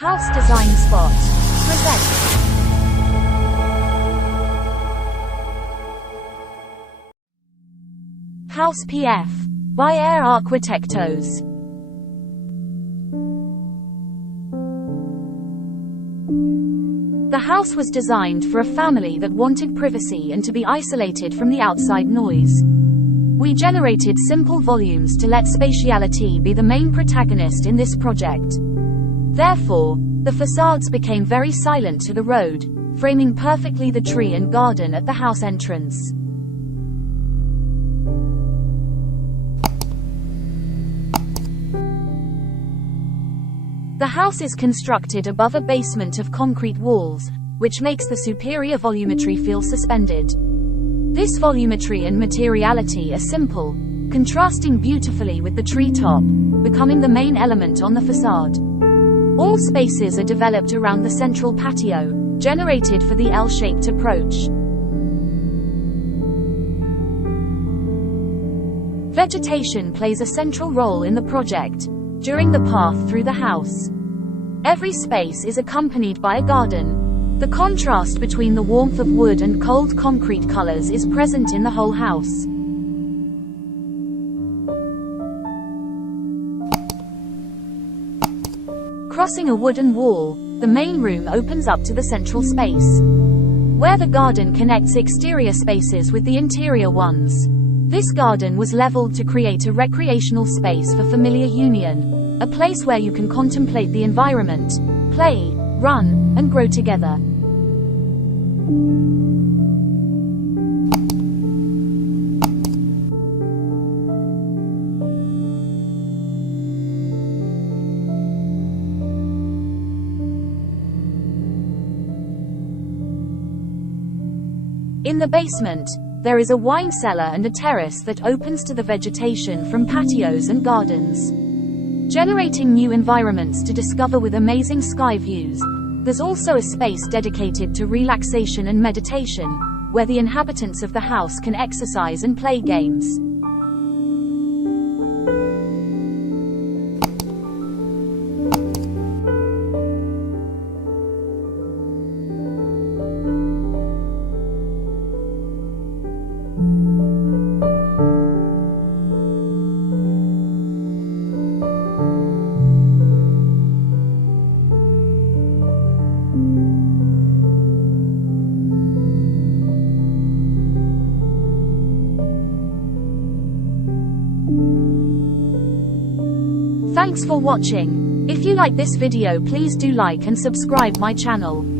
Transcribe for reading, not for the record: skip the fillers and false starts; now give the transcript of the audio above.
House Design Spot presents House PF by Air Arquitectos. The house was designed for a family that wanted privacy and to be isolated from the outside noise. We generated simple volumes to let spatiality be the main protagonist in this project. Therefore, the facades became very silent to the road, framing perfectly the tree and garden at the house entrance. The house is constructed above a basement of concrete walls, which makes the superior volumetry feel suspended. This volumetry and materiality are simple, contrasting beautifully with the treetop, becoming the main element on the facade. All spaces are developed around the central patio, generated for the L-shaped approach. Vegetation plays a central role in the project, during the path through the house. Every space is accompanied by a garden. The contrast between the warmth of wood and cold concrete colors is present in the whole house. Crossing a wooden wall, the main room opens up to the central space, where the garden connects exterior spaces with the interior ones. This garden was leveled to create a recreational space for familiar union, a place where you can contemplate the environment, play, run, and grow together. In the basement, there is a wine cellar and a terrace that opens to the vegetation from patios and gardens, generating new environments to discover with amazing sky views. There's also a space dedicated to relaxation and meditation, where the inhabitants of the house can exercise and play games. Thanks for watching. If you like this video, please do like and subscribe my channel.